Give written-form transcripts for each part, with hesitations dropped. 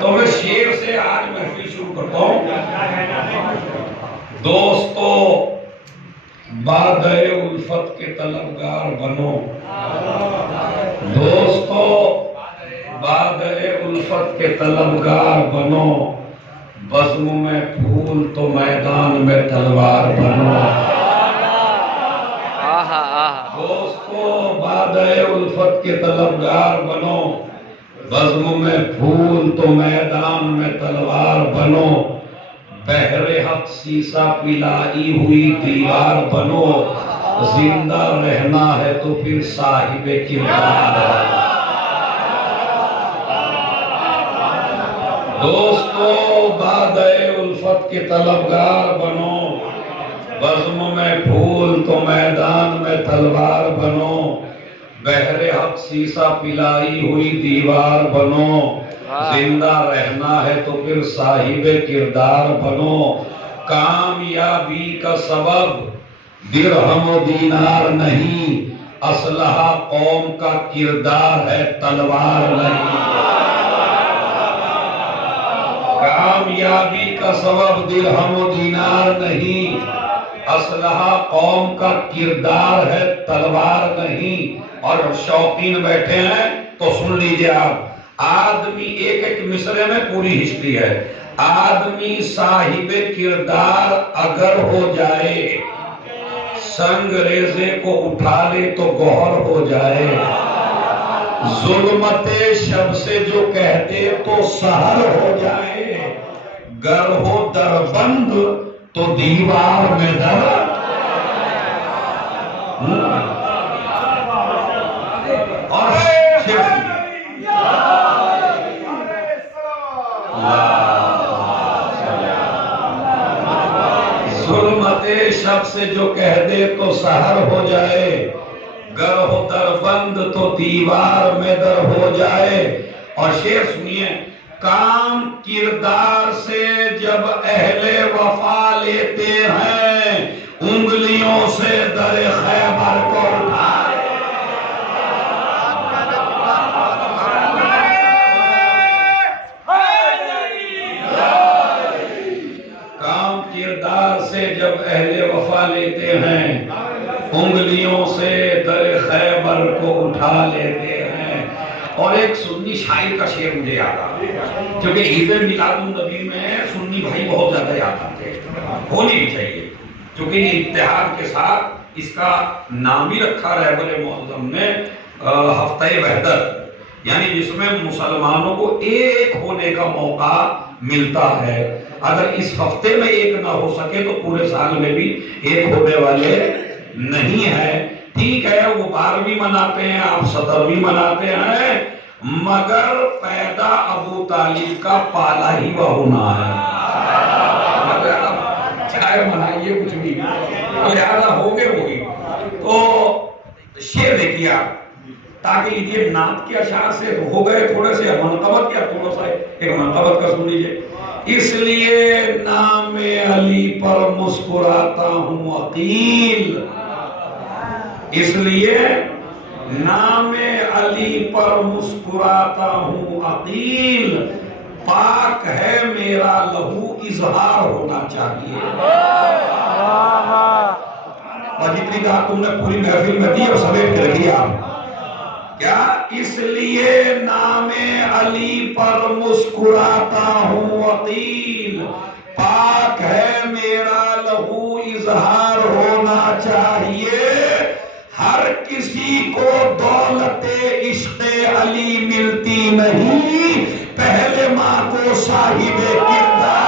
تو میں شعر سے آج محفل شروع کرتا ہوں. دوستو بادئ الفت کے طلبگار بنو. دوستو بادئ الفت کے طلبگار بنو. بزم میں پھول تو میدان میں تلوار بنو. دوستو بادئ الفت کے طلبگار بنو. بزم میں پھول تو میدان میں تلوار بنو. بحر حق سیسا پلائی ہوئی دیوار بنو. زندہ رہنا ہے تو پھر صاحب کردار بنو. دوستو بادئ الفت کے طلبگار بنو. بزم میں پھول تو میدان میں تلوار بنو. بحر حق سیسا پلائی ہوئی دیوار بنو. زندہ رہنا ہے تو پھر صاحب کردار بنو. کامیابی کا سبب درہم و دینار نہیں. اسلحہ قوم کا کردار ہے تلوار نہیں. کامیابی کا سبب درہم و دینار نہیں. اسلحہ قوم کا کردار ہے تلوار نہیں. اور شوقین بیٹھے ہیں تو سن لیجئے آپ. آدمی ایک ایک مصرے میں پوری ہسٹری ہے. آدمی صاحب کردار اگر ہو جائے, سنگ ریزے کو اٹھا لے تو گوہر ہو جائے. ظلمت شب سے جو کہتے تو سحر ہو جائے. گر ہو در بند تو دیوار میں در. اور ظلمت شب سے جو کہہ دے تو سحر ہو جائے. گر ہو در بند تو دیوار میں در ہو جائے. اور شعر سنیے. کام کردار سے جب اہل وفا لیتے ہیں, انگلیوں سے در خیبر کو اٹھائے. کام کردار سے جب اہل وفا لیتے ہیں, انگلیوں سے در خیبر کو اٹھا لیتے ہیں. اور ایک سنی شاعر کا شعر مجھے یاد آ, کیونکہ عید میلاد النبی میں سنی بھائی بہت زیادہ یاد آتے ہیں. ہونی بھی چاہیے, کیونکہ یہ اتحاد کے ساتھ اس کا نام ہی رکھا رہبر معظم نے ہفتہ وحدت, یعنی جس میں مسلمانوں کو ایک ہونے کا موقع ملتا ہے. اگر اس ہفتے میں ایک نہ ہو سکے تو پورے سال میں بھی ایک ہونے والے نہیں ہے. ٹھیک ہے, وہ 12ویں مناتے ہیں, آپ 17ویں مناتے ہیں, مگر پیدا ابو طالب کا پالا ہی وہ ہونا ہے. مگر آپ چاہے منائیے کچھ بھی, تو لہذا ہوگے ہوگی. تو شعر دیکھیے آپ, تاکہ یہ نعت کے اشعار سے ہو گئے تھوڑے سے منقبت, کیا تھوڑا سا ایک منقبت کا سن لیجئے. اس لیے نام علی پر مسکراتا ہوں عقیل. اس لیے نام علی پر مسکراتا ہوں عقیل. پاک ہے میرا لہو اظہار ہونا چاہیے. اور جتنی کہا تم نے پوری محفل میں دی اور سمیٹ کے رکھی آپ. کیا اس لیے نام علی پر مسکراتا ہوں عقیل. پاک ہے میرا لہو اظہار ہونا چاہیے. ہر کسی کو دولت عشق علی ملتی نہیں, پہلے ماں کو صاحب کردار.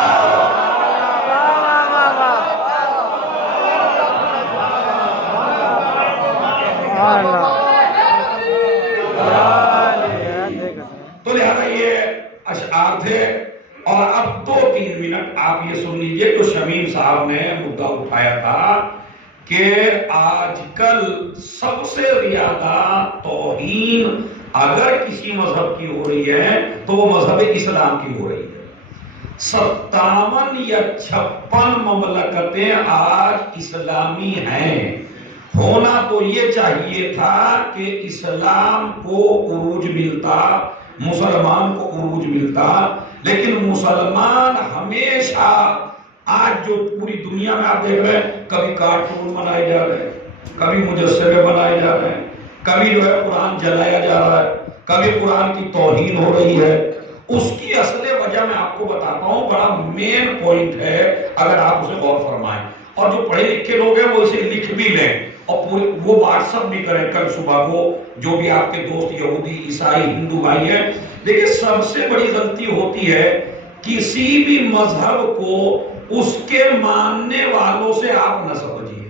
تو لہذا یہ اشعار تھے. اور اب 2-3 منٹ آپ یہ سن لیجئے. تو شمیم صاحب نے مدعا اٹھایا تھا کہ آج کل سب سے زیادہ توہین اگر کسی مذہب کی ہو رہی ہے تو وہ مذہب اسلام کی ہو رہی ہے. 57 یا 56 مملکتیں آج اسلامی ہیں, ہونا تو یہ چاہیے تھا کہ اسلام کو عروج ملتا، مسلمان کو عروج ملتا، لیکن مسلمان ہمیشہ، آج جو پوری دنیا میں آپ دیکھ رہے ہیں، کبھی کارٹون بنائے جا رہے ہیں، کبھی مجسمے بنائے جا رہے ہیں، کبھی جو ہے قرآن جلایا جا رہا ہے، کبھی قرآن کی توہین ہو رہی ہے۔ اس کی اصل وجہ میں آپ کو بتاتا ہوں، بڑا مین پوائنٹ ہے، اگر آپ اسے غور فرمائیں، اور جو پڑھے لکھے لوگ ہیں وہ اسے لکھ بھی لیں اور وہ واٹس ایپ بھی کریں کل صبح کو، جو بھی آپ کے دوست یہودی، عیسائی، ہندو بھائی ہیں۔ دیکھیں سب سے بڑی غلطی ہوتی ہے کسی بھی مذہب کو اس کے ماننے والوں سے آپ نہ سمجھیے،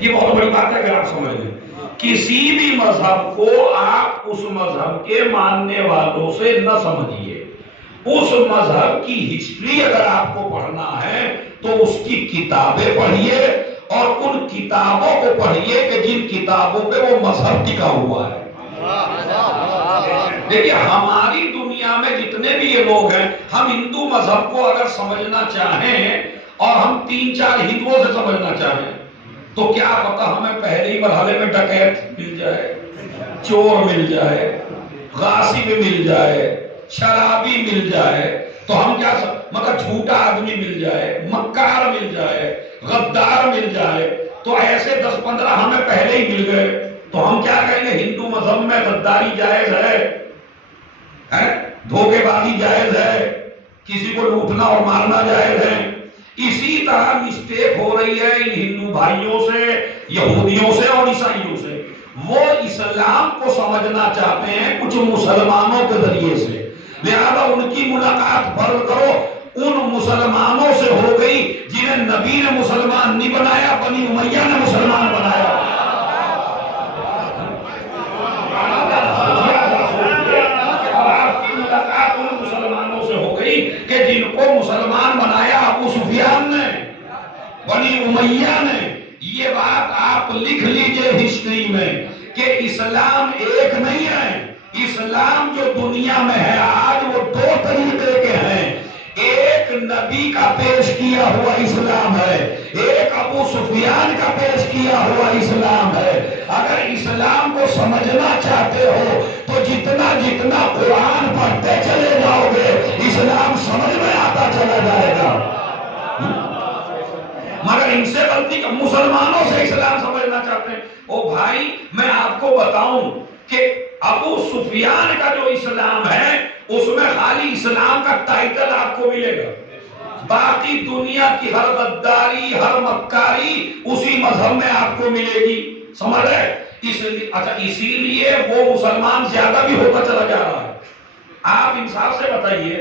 یہ بہت بڑی بات ہے اگر آپ سمجھ لیں۔ کسی بھی مذہب کو آپ اس مذہب کے ماننے والوں سے نہ سمجھیے، اس مذہب کی ہسٹری اگر آپ کو پڑھنا ہے تو اس کی کتابیں پڑھیے، اور ان کتابوں کو پڑھیے کہ جن کتابوں پہ وہ مذہب ٹکا ہوا ہے۔ دیکھیے ہماری دنیا میں جتنے بھی یہ لوگ ہیں، ہم ہندو مذہب کو اگر سمجھنا چاہیں اور ہم 3-4 ہندوؤں سے سمجھنا چاہیں تو کیا پتا ہمیں پہلے ہی مرحلے میں ڈکیت مل جائے، چور مل جائے، غاصب مل جائے، شرابی مل جائے، تو ہم کیا مگر جھوٹا آدمی مل جائے، مکار مل جائے، غدار مل جائے، تو ایسے 10-15 ہمیں پہلے ہی مل گئے، تو ہم کیا کہیں گے ہندو مذہب میں غداری جائز ہے، دھوکے بازی جائز ہے، کسی کو لوٹنا اور مارنا جائز ہے۔ اسی طرح مسٹیک ہو رہی ہے ان ہندو بھائیوں سے، یہودیوں سے اور عیسائیوں سے۔ وہ اسلام کو سمجھنا چاہتے ہیں کچھ مسلمانوں کے ذریعے سے، لہذا ان کی ملاقات فرض کرو ان مسلمانوں سے ہو گئی جنہیں نبی نے مسلمان نہیں بنایا، بنی امیہ نے مسلمان بنایا۔ مسلمانوں سے ہو گئی کہ جن کو مسلمان بنایا ابو سفیان نے، بنی امیہ نے۔ یہ بات آپ لکھ لیجئے ہسٹری میں کہ اسلام ایک نہیں ہے، اسلام جو دنیا میں ہے آج وہ 2 طریقے کے ہیں، ایک نبی کا پیش کیا ہوا اسلام ہے، ایک ابو سفیان کا پیش کیا ہوا اسلام ہے۔ اگر اسلام کو سمجھنا چاہتے ہو تو جتنا جتنا قرآن پڑھتے چلے جاؤ گے اسلام سمجھ میں آتا چلا جائے گا۔ مگر ان سے غلطی کا مسلمانوں سے اسلام سمجھنا چاہتے ہیں۔ او بھائی میں آپ کو بتاؤں کہ ابو سفیان کا جو اسلام ہے اس میں خالی اسلام کا ٹائٹل آپ کو ملے گا، باقی دنیا کی ہر غداری، ہر مکاری اسی مذہب میں آپ کو ملے گی، سمجھ رہے؟ اسی لیے وہ مسلمان زیادہ بھی ہوتا چلا جا رہا ہے۔ آپ انصاف سے بتائیے،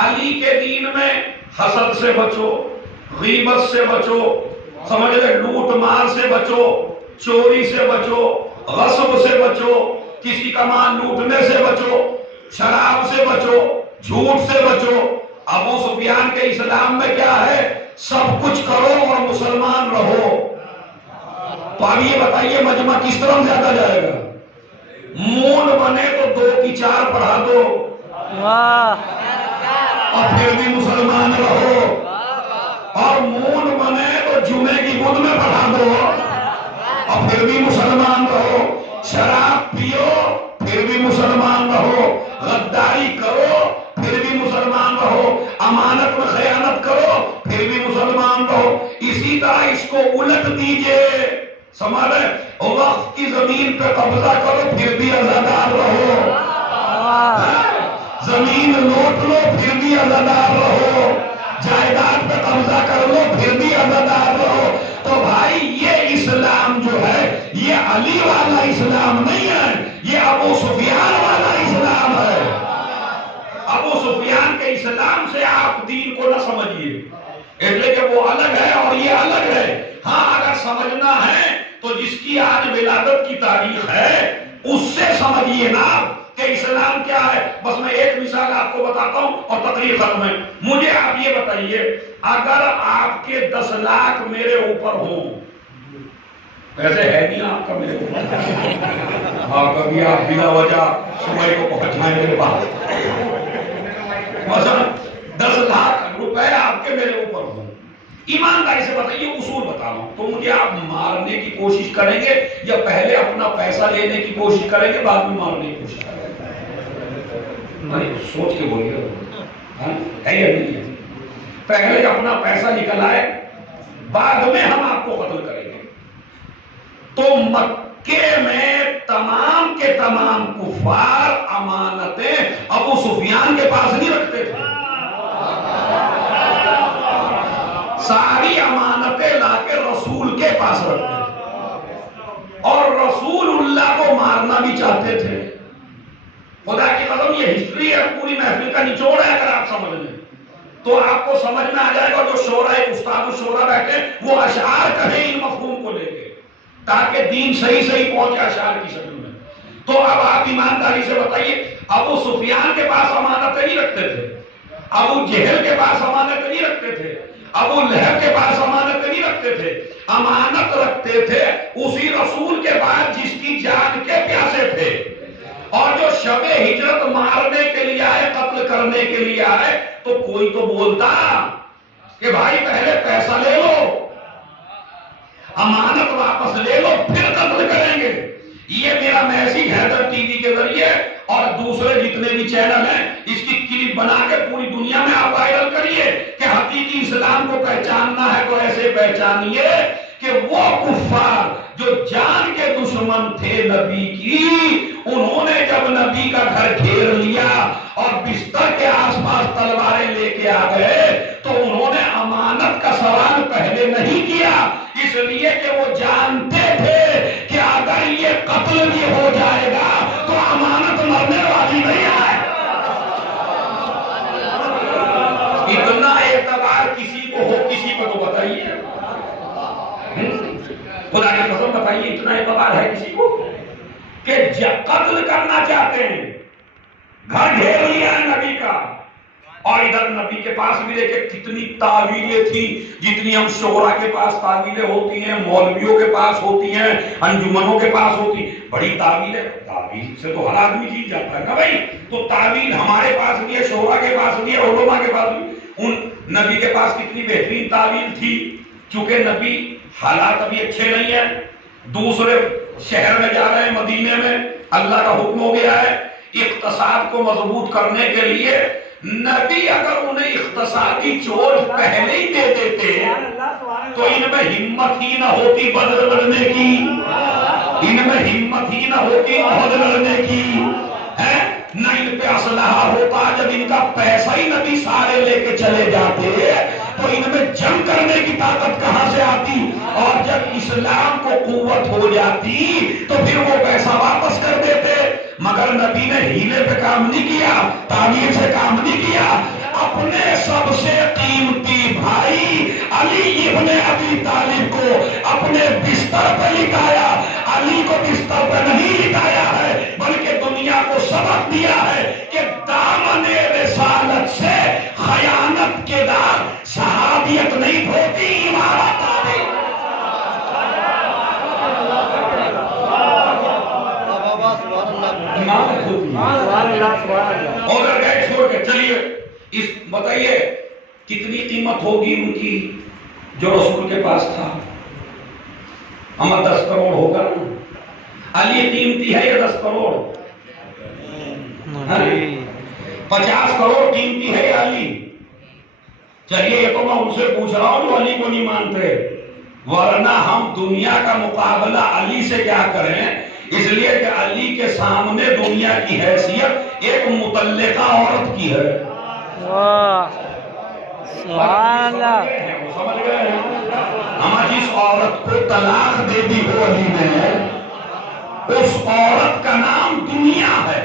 علی کے دین میں حسد سے بچو، غیبت سے بچو، سمجھ رہے، لوٹ مار سے بچو، چوری سے بچو، غصب سے بچو، کسی کا مال لوٹنے سے بچو، شراب سے بچو، جھوٹ سے بچو۔ ابو سفیان کے اسلام میں کیا ہے؟ سب کچھ کرو اور مسلمان رہو۔ تو اب یہ بتائیے مجمع کس طرح زیادہ جائے گا؟ مون بنے تو 2 کی 4 پڑھا دو اور پھر بھی مسلمان رہو، اور مون بنے تو جمعے کی بدھ میں پڑھا دو اور پھر بھی مسلمان رہو، شراب پیو پھر بھی مسلمان رہو، غداری کرو پھر بھی مسلمان رہو، امانت میں خیانت کرو پھر بھی مسلمان رہو۔ اسی طرح اس کو الٹ دیجئے، سمجھ رہے، وقت کی زمین پہ قبضہ کرو پھر بھی عزادار رہو، زمین لوٹ لو پھر بھی عزادار رہو، جائیداد پہ قبضہ کر لو پھر بھی عزادار رہو۔ تو بھائی یہ اسلام جو ہے یہ علی والا اسلام نہیں ہے، یہ ابو سفیان والا اسلام ہے۔ ابو سفیان کے اسلام سے آپ دین کو نہ سمجھیے، اس لیے کہ وہ الگ ہے اور یہ الگ ہے۔ ہاں اگر سمجھنا ہے تو جس کی آج ولادت کی تاریخ ہے اس سے سمجھیے نا کہ اسلام کیا ہے۔ بس میں ایک مثال آپ کو بتاتا ہوں اور تقریر ختم ہے۔ مجھے آپ یہ بتائیے، اگر آپ کے 10 لاکھ میرے اوپر ہوں، ویسے ہے نہیں آپ کا میرے اوپر، ہاں کبھی آپ بلا وجہ صبح کو پہنچائیں میرے پاس، مثلا 10 لاکھ روپے آپ کے میرے اوپر ہوں، ایمانداری سے بتائیے، اصول بتا رہا ہوں، تو مجھے آپ مارنے کی کوشش کریں گے یا پہلے اپنا پیسہ لینے کی کوشش کریں گے بعد میں مارنے کی کوشش کریں گے؟ سوچ کے بولیے، ہے یا نہیں ہے؟ پہلے اپنا پیسہ نکل آئے بعد میں ہم آپ کو قتل کریں گے۔ تو مکے میں تمام کے تمام کفار امانتیں ابو سفیان کے پاس نہیں رکھتے تھے، ساری امانتیں لا کے رسول کے پاس رکھتے تھے، اور رسول اللہ کو مارنا بھی چاہتے تھے۔ خدا کی قسم یہ ہسٹری ہے، پوری محفل کا نچوڑ ہے، اگر آپ سمجھ لیں تو آپ کو سمجھ میں آ جائے گا۔ جو شورا استاد الشورا بیٹھے وہ اشعار کہیں ان مفہوم کو لے کے، تاکہ دین صحیح پہنچے اشعار کی شکل میں۔ تو اب آپ ایمانداری سے بتائیے، ابو سفیان کے پاس امانتیں نہیں رکھتے تھے، ابو جہل کے پاس امانتیں نہیں رکھتے تھے، ابو لہب کے پاس امانتیں نہیں رکھتے تھے، امانت رکھتے تھے اسی رسول کے بعد جس کی جان کے پیاسے تھے، اور جو شب ہجرت مارنے کے لیے آئے، قتل کرنے کے لیے آئے، تو کوئی تو بولتا کہ بھائی پہلے پیسہ لے لو، امانت واپس لے لو، پھر قتل کریں گے۔ یہ میرا میسیج حیدر ٹی وی کے ذریعے اور دوسرے جتنے بھی چینل ہیں، اس کی کلپ بنا کے پوری دنیا میں آپ وائرل کریے کہ حقیقی اسلام کو پہچاننا ہے تو ایسے پہچانیے کہ وہ کفار جو جان کے دشمن تھے نبی کی، انہوں نے جب نبی کا گھر گھیر لیا اور بستر کے آس پاس تلواریں لے کے آ گئے، تو انہوں نے امانت کا سوال پہلے نہیں کیا، اس لیے کہ وہ جانتے تھے کہ اگر یہ قتل بھی ہو جائے گا تو امانت مرنے والی نہیں ہے۔ اتنا اعتبار کسی کو ہو، کسی کو تو بتائیے، خدا کی قسم بتائیے، اتنا اعتبار ہے کسی کو کہ قتل کرنا چاہتے ہیں، گھر گھیر لیا ہے نبی کا، اور ادھر نبی کے پاس بھی دیکھیں کتنی تعویلیں تھی، جتنی ہم شعرا کے پاس تعویلیں ہوتی ہیں، مولویوں کے پاس ہوتی ہیں، انجمنوں کے پاس ہوتی، بڑی تعویل ہے۔ تعویل سے تو ہر آدمی جیت جاتا ہے نا بھائی، تو تعویل ہمارے پاس بھی ہے، شعرا کے پاس بھی ہے، علماء کے پاس بھی۔ ان نبی کے پاس کتنی بہترین تعویل تھی، چونکہ نبی حالات ابھی اچھے نہیں ہیں، دوسرے شہر میں جا رہے ہیں، مدینے میں اللہ کا حکم ہو گیا ہے اقتصاد کو مضبوط کرنے کے لیے، نبی اگر انہیں اقتصادی چوٹ پہلے ہی دے دیتے تو ان میں ہمت ہی نہ ہوتی بدر لڑنے کی، ان میں ہمت ہی نہ ہوتی احد لڑنے کی، نہ ان پہ اسلحہ ہوتا۔ جب ان کا پیسہ ہی نبی سارے لے کے چلے جاتے تو ان میں جنگ کرنے کی طاقت کہاں سے آتی، اور جب اسلام کو قوت ہو جاتی تو پھر وہ پیسہ واپس کر دیتے۔ مگر نبی نے ہیلے پہ کام نہیں کیا، تعمیر سے کام نہیں کیا، اپنے سب سے قیمتی بھائی علی ابن ابی طالب کو اپنے بستر پہ لٹایا۔ علی کو بستر پہ نہیں لٹایا ہے بلکہ دنیا کو سبق دیا ہے کہ دامن رسالت سے خیانت کے دار صحابیت نہیں دھوتی، امارت آتی۔ اور گئے چھوڑ کے چلیے، اس بتائیے کتنی قیمت ہوگی ان کی جو رسول کے پاس تھا؟ ہمیں 10 کروڑ ہوگا نا؟ علی قیمتی ہے یا 10 کروڑ؟ 50 کروڑ قیمتی ہے علی؟ چلیے یہ تو میں ان سے پوچھ رہا ہوں جو علی کو نہیں مانتے، ورنہ ہم دنیا کا مقابلہ علی سے کیا کریں؟ اس لیے کہ علی کے سامنے دنیا کی حیثیت ایک مطلقہ عورت کی ہے۔ سبحان اللہ، سمجھ گئے؟ ہم جس عورت کو طلاق دے دی ہو علی نے، اس عورت کا نام دنیا ہے۔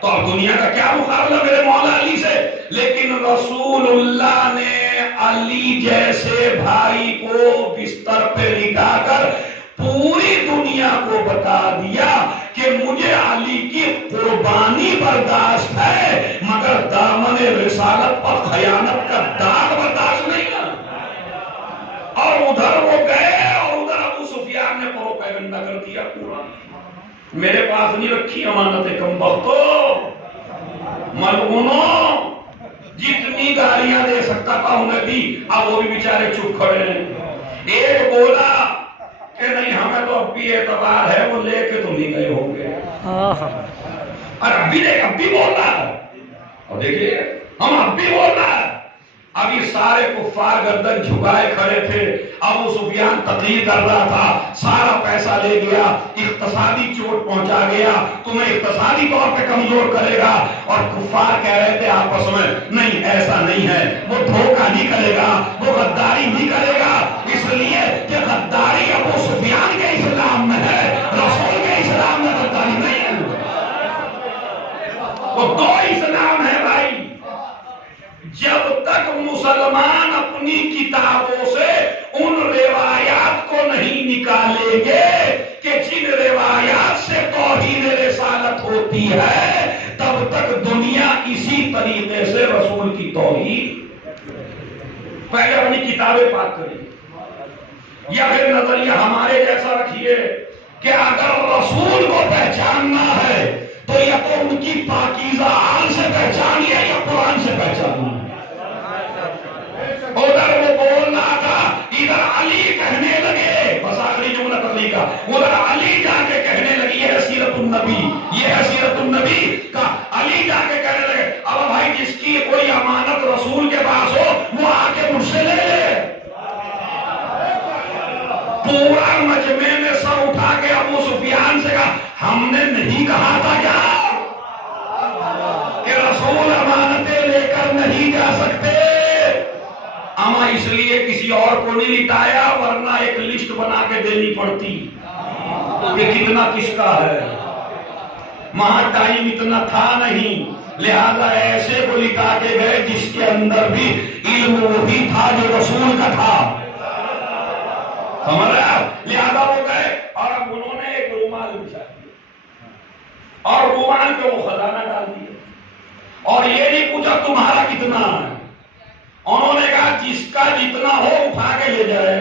تو اب دنیا کا کیا مقابلہ میرے مولا علی سے؟ لیکن رسول اللہ نے علی جیسے بھائی کو بستر پہ لٹا کر پوری دنیا کو بتا دیا کہ مجھے علی کی قربانی برداشت ہے مگر دامن رسالت پر خیانت کا داغ برداشت نہیں ہے۔ اور ادھر وہ گئے اور ادھر ابو سفیان نے پروپیگنڈا کر دیا پورا، میرے پاس نہیں رکھی امانتیں، کم بختو، ملعونو، جتنی گالیاں دے سکتا تھا انہیں دی، اب وہ بھی بیچارے چپ کھڑے ہیں۔ ایک بولا کہ نہیں ہمیں تو اب بھی اعتبار ہے، وہ لے کے تم ہی گئے ہوں گے، اور اب بھی بول رہا ہے، اور دیکھیے ہم اب بھی بول رہا ہے۔ ابھی سارے کفار گردن جھکائے کھڑے تھے، ابو سفیان تقریر کر رہا تھا، سارا پیسہ لے گیا، اقتصادی چوٹ پہنچا گیا، تمہیں اقتصادی طور پہ کمزور کرے گا، اور کفار کہہ رہے تھے آپس میں نہیں ایسا نہیں ہے، وہ دھوکہ نہیں کرے گا، وہ غداری نہیں کرے گا، اس لیے کہ غداری ابو سفیان کے اسلام میں ہے، رسول کے اسلام میں غداری نہیں ہے۔ وہ دو اسلام ہے بھائی۔ جب تک مسلمان اپنی کتابوں سے ان روایات کو نہیں نکالیں گے کہ جن روایات سے توحید رسالت ہوتی ہے، تب تک دنیا اسی طریقے سے رسول کی توحید، پہلے اپنی کتابیں پاک کریں، یا پھر نظریہ ہمارے جیسا رکھیے کہ اگر رسول کو پہچاننا ہے تو یا تو ان کی پاکیزہ آل سے پہچانیے یا قرآن سے پہچاننا ہے۔ ادھر وہ بول رہا تھا، ادھر علی کہنے لگے، بس آخری جملہ تبلیغ کا، ادھر علی جا کے کہنے لگی یہ ہے سیرت النبی، یہ ہے سیرت النبی کا، علی جا کے کہنے لگے اب بھائی جس کی کوئی امانت رسول کے پاس ہو وہ آ کے مجھ سے لے لے۔ پورا مجمع میں سر اٹھا کے ابو سفیان سے کہا ہم نے نہیں کہا تھا کیا کہ رسول امانتیں لے کر نہیں جا سکتے؟ اما اس لیے کسی اور کو نہیں لٹایا، ورنہ ایک لسٹ بنا کے دینی پڑتی کہ کتنا کس کا ہے۔ وہاں ٹائم اتنا تھا نہیں، لہذا ایسے کو لٹا کے گئے جس کے اندر بھی علم وہی تھا جو رسول کا تھا، سمجھ رہے آپ؟ لہذا وہ گئے اور اب انہوں نے ایک رومال بچھا دیا اور رومال پہ وہ خزانہ ڈال دیا، اور یہ نہیں پوچھا تمہارا کتنا ہے، انہوں نے کہا جس کا جتنا ہو اٹھا کے لے جائے،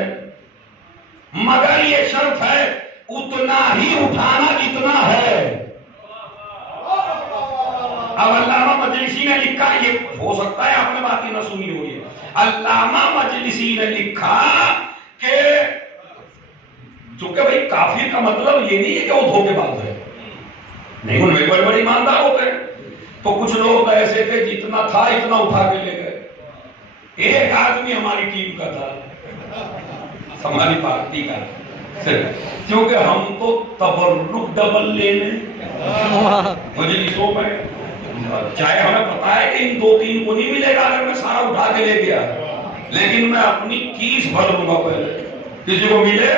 مگر یہ شرط ہے اتنا ہی اٹھانا جتنا ہے۔ اب علامہ مجلسی نے لکھا، یہ ہو سکتا ہے آپ نے بات ہی نہ سنی ہوئی ہے، علامہ مجلسی نے لکھا کہ چونکہ بھائی کافر کا مطلب یہ نہیں ہے کہ وہ دھوکے باز ہے، نہیں ان میں بڑے بڑے ایماندار ہوتے ہیں، تو کچھ لوگ ایسے تھے جتنا تھا اتنا اٹھا کے لے گئے۔ ایک آدمی ہماری ٹیم کا تھا، ہماری پارٹی کا، کیونکہ ہم تو تبرک ڈبل لینے مجلسوں میں، چاہے ہمیں پتا ہے کہ ان دو تین کو نہیں ملے گا اگر میں سارا اٹھا کے لے گیا، لیکن میں اپنی کیس بھر لوں گا پہلے، کسی کو ملے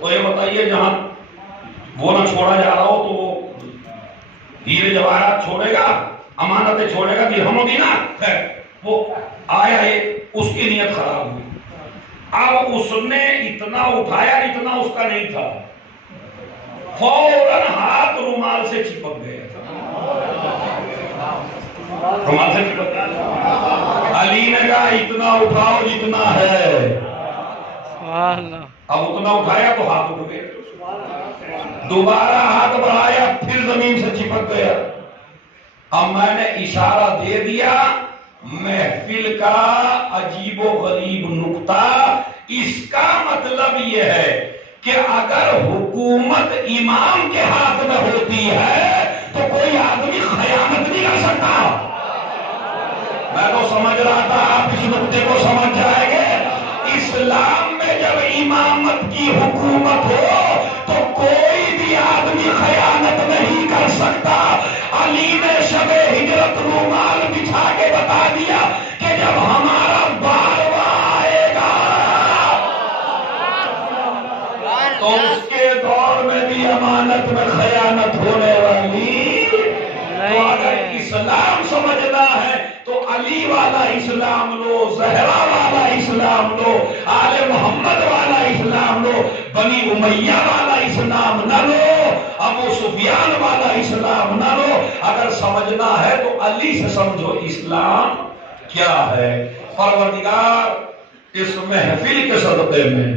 تو یہ بتائیے جہاں وہ نہ چھوڑا جا رہا ہو تو وہ ہیرے جواہرات چھوڑے گا، امانتیں چھوڑے گا، درہم و دینار، وہ آیا یہ اس کی نیت خراب ہوئی۔ اب اس نے اتنا اٹھایا جتنا اس کا نہیں تھا، فوراً ہاتھ رومال سے چپک گئے، رومال سے چپک گیا۔ علی نے کہا اتنا اٹھاؤ جتنا ہے، اب اتنا اٹھایا تو ہاتھ اٹھ گئے، دوبارہ ہاتھ بڑھایا پھر زمین سے چپک گیا۔ اب میں نے اشارہ دے دیا، محفل کا عجیب و غریب نکتہ اس کا مطلب یہ ہے کہ اگر حکومت امام کے ہاتھ میں ہوتی ہے تو کوئی آدمی خیانت نہیں کر سکتا۔ میں تو سمجھ رہا تھا آپ اس نکتے کو سمجھ جائیں گے، اسلام میں جب امامت کی حکومت ہو تو کوئی بھی آدمی خیانت نہیں کر سکتا۔ علی نے شب ہجرت رومال بچھا کے بتا دیا کہ جب ہمارا بارواں آئے گا تو اس کے دور میں بھی امانت میں خیانت ہونے والی، تو اگر اسلام سمجھنا ہے تو علی والا اسلام لو، زہرا والا اسلام لو، آل محمد والا اسلام لو، بنی امیہ والا اسلام نہ لو، ابو سفیان والا اسلام نہ لو۔ اگر سمجھنا ہے تو علی سے سمجھو اسلام کیا ہے۔ پروردگار اس محفل کے صدقے میں